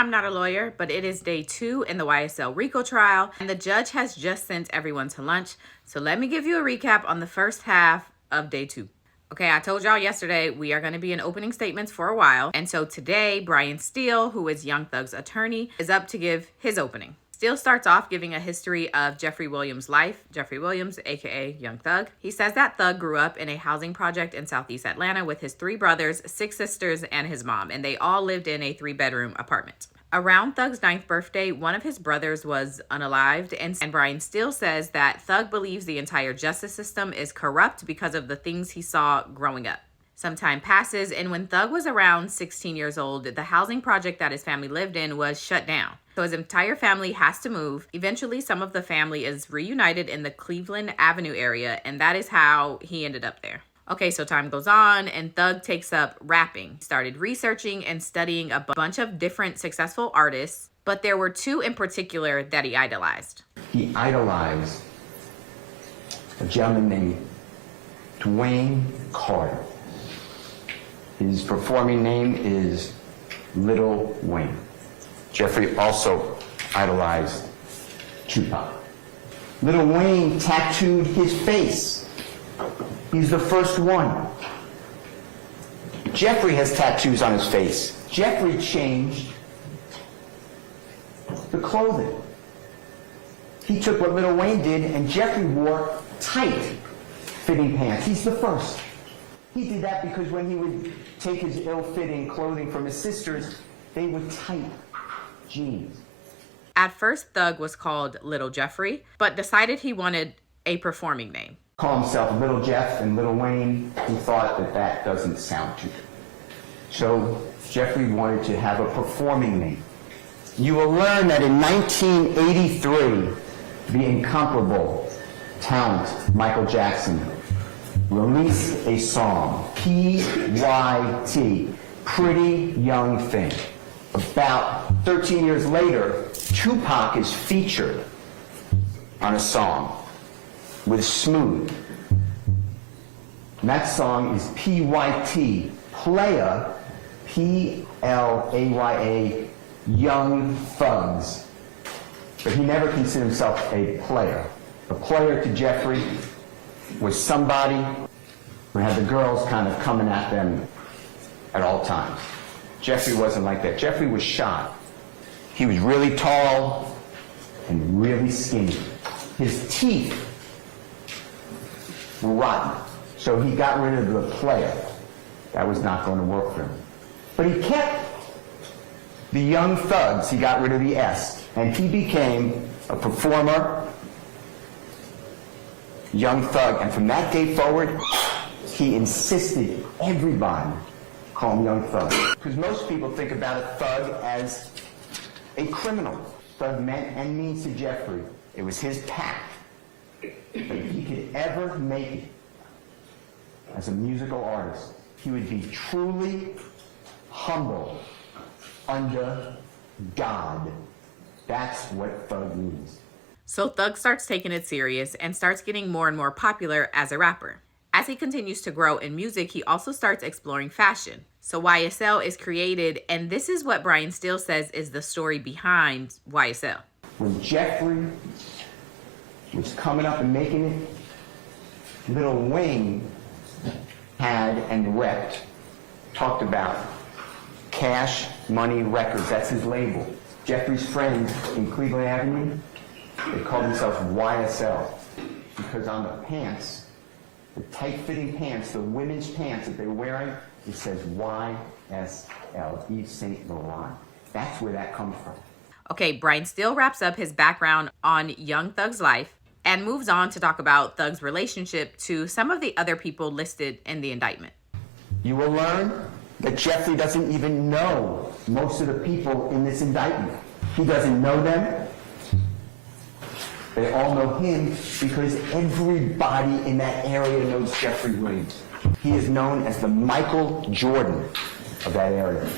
I'm not a lawyer, but it is day 2 in the YSL Rico trial, and the judge has just sent everyone to lunch. So let me give you a recap on the first half of day 2. Okay, I told y'all yesterday we are going to be in opening statements for a while. And so today, Brian Steele, who is Young Thug's attorney, is up to give his opening. Steele starts off giving a history of Jeffrey Williams' life. Jeffrey Williams, aka Young Thug. He says that Thug grew up in a housing project in Southeast Atlanta with his 3 brothers, 6 sisters, and his mom, and they all lived in a 3-bedroom apartment. Around Thug's 9th birthday, one of his brothers was unalived, and Brian Steele says that Thug believes the entire justice system is corrupt because of the things he saw growing up. Some time passes, and when Thug was around 16 years old, the housing project that his family lived in was shut down. So his entire family has to move. Eventually, some of the family is reunited in the Cleveland Avenue area, and that is how he ended up there. Okay, so time goes on, and Thug takes up rapping. He started researching and studying a bunch of different successful artists, but there were 2 in particular that he idolized. He idolized a gentleman named Dwayne Carter. His performing name is Little Wayne. Jeffrey also idolized Tupac. Little Wayne tattooed his face. He's the first one. Jeffrey has tattoos on his face. Jeffrey changed the clothing. He took what Little Wayne did, and Jeffrey wore tight fitting pants. He's the first. He did that because when he would take his ill-fitting clothing from his sisters, they were tight jeans. At first, Thug was called Little Jeffrey, but decided he wanted a performing name. Call himself Little Jeff and Little Wayne. He thought that that doesn't sound too good. So Jeffrey wanted to have a performing name. You will learn that in 1983, the incomparable talent Michael Jackson released a song, P.Y.T., Pretty Young Thing. About 13 years later, Tupac is featured on a song with Smooth. And that song is P.Y.T., Playa, P-L-A-Y-A, Young Thugs. But he never considered himself a player. A player to Jeffrey was somebody who had the girls kind of coming at them at all times. Jeffrey wasn't like that. Jeffrey was shy. He was really tall and really skinny. His teeth were rotten. So he got rid of the player. That was not going to work for him. But he kept the Young Thugs. He got rid of the S. And he became a performer, Young Thug. And from that day forward, he insisted everybody call him Young Thug. Because most people think about a thug as a criminal. Thug meant and means to Jeffrey. It was his path. But if he could ever make it as a musical artist, he would be truly humble under God. That's what Thug means. So Thug starts taking it serious and starts getting more and more popular as a rapper. As he continues to grow in music, he also starts exploring fashion. So YSL is created, and this is what Brian Steele says is the story behind YSL. When Jeffrey was coming up and making it, Little Wayne had and repped, talked about Cash Money Records. That's his label. Jeffrey's friends in Cleveland Avenue, they called themselves YSL because on the pants, the tight-fitting pants, the women's pants that they were wearing, it says YSL, Yves Saint Laurent. That's where that comes from. Okay, Brian Steele wraps up his background on Young Thug's life and moves on to talk about Thug's relationship to some of the other people listed in the indictment. You will learn that Jeffrey doesn't even know most of the people in this indictment. He doesn't know them. They all know him because everybody in that area knows Jeffrey Williams. He is known as the Michael Jordan of that area.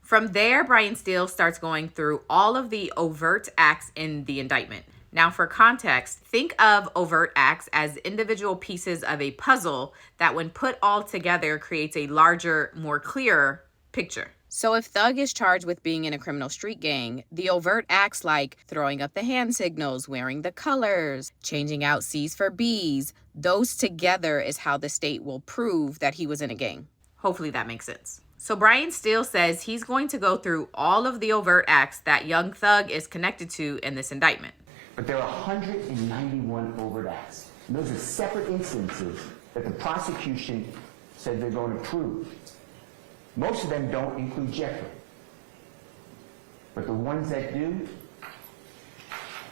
From there, Brian Steele starts going through all of the overt acts in the indictment. Now, for context, think of overt acts as individual pieces of a puzzle that when put all together creates a larger, more clear picture. So if Thug is charged with being in a criminal street gang, the overt acts like throwing up the hand signals, wearing the colors, changing out C's for B's, those together is how the state will prove that he was in a gang. Hopefully that makes sense. So Brian Steele says he's going to go through all of the overt acts that Young Thug is connected to in this indictment. But there are 191 overt acts. And those are separate instances that the prosecution said they're going to prove. Most of them don't include Jeffrey. But the ones that do,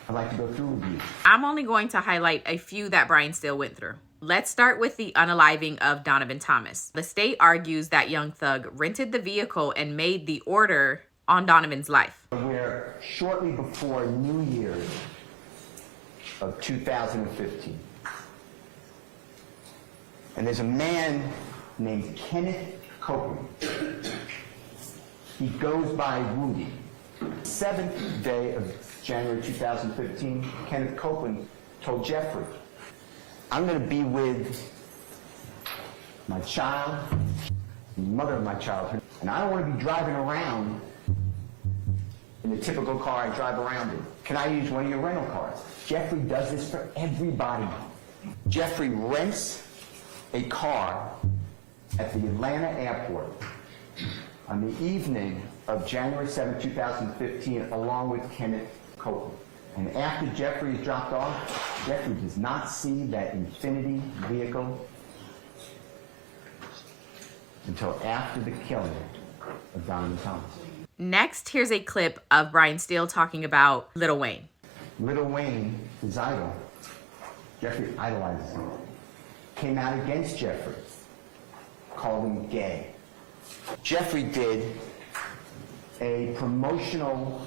I'd like to go through with you. I'm only going to highlight a few that Brian Steele went through. Let's start with the unaliving of Donovan Thomas. The state argues that Young Thug rented the vehicle and made the order on Donovan's life. We're shortly before New Year's of 2015. And there's a man named Kenneth Copeland. He goes by Woody. 7th day of January 2015, Kenneth Copeland told Jeffrey, I'm going to be with my child, the mother of my child, and I don't want to be driving around in the typical car I drive around in. Can I use one of your rental cars? Jeffrey does this for everybody. Jeffrey rents a car at the Atlanta airport on the evening of January 7, 2015, along with Kenneth Copeland. And after Jeffrey is dropped off, Jeffrey does not see that Infiniti vehicle until after the killing of Donovan Thomas. Next, here's a clip of Brian Steele talking about Lil Wayne. Lil Wayne, his idol, Jeffrey idolizes him, came out against Jeffrey, called him gay. Jeffrey did a promotional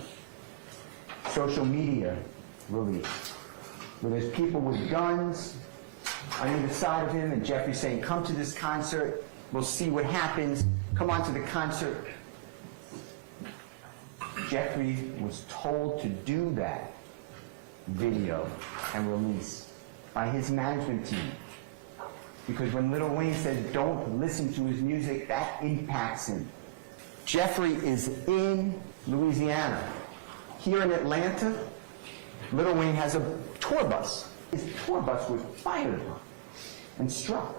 social media release where there's people with guns on either side of him, and Jeffrey saying, come to this concert, we'll see what happens, come on to the concert. Jeffrey was told to do that video and release by his management team. Because when Lil Wayne says don't listen to his music, that impacts him. Jeffrey is in Louisiana. Here in Atlanta, Lil Wayne has a tour bus. His tour bus was fired and struck.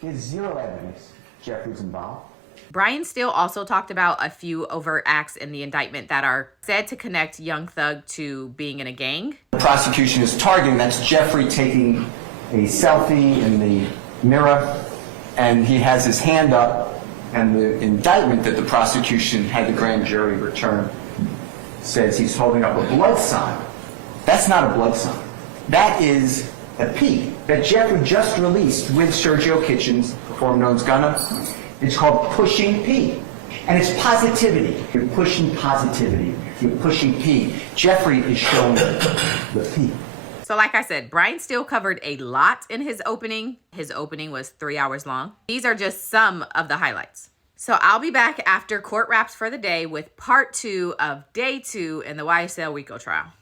There's zero evidence Jeffrey's involved. Brian Steele also talked about a few overt acts in the indictment that are said to connect Young Thug to being in a gang. The prosecution is targeting, that's Jeffrey taking a selfie in the mirror, and he has his hand up, and the indictment that the prosecution had the grand jury return says he's holding up a blood sign. That's not a blood sign. That is a P that Jeffrey just released with Sergio Kitchens, formerly known as Gunna. It's called Pushing P. And it's positivity. You're pushing positivity. You're pushing P. Jeffrey is showing the P. So like I said, Brian Steele covered a lot in his opening. His opening was 3 hours long. These are just some of the highlights. So I'll be back after court wraps for the day with part 2 of day 2 in the YSL Rico trial.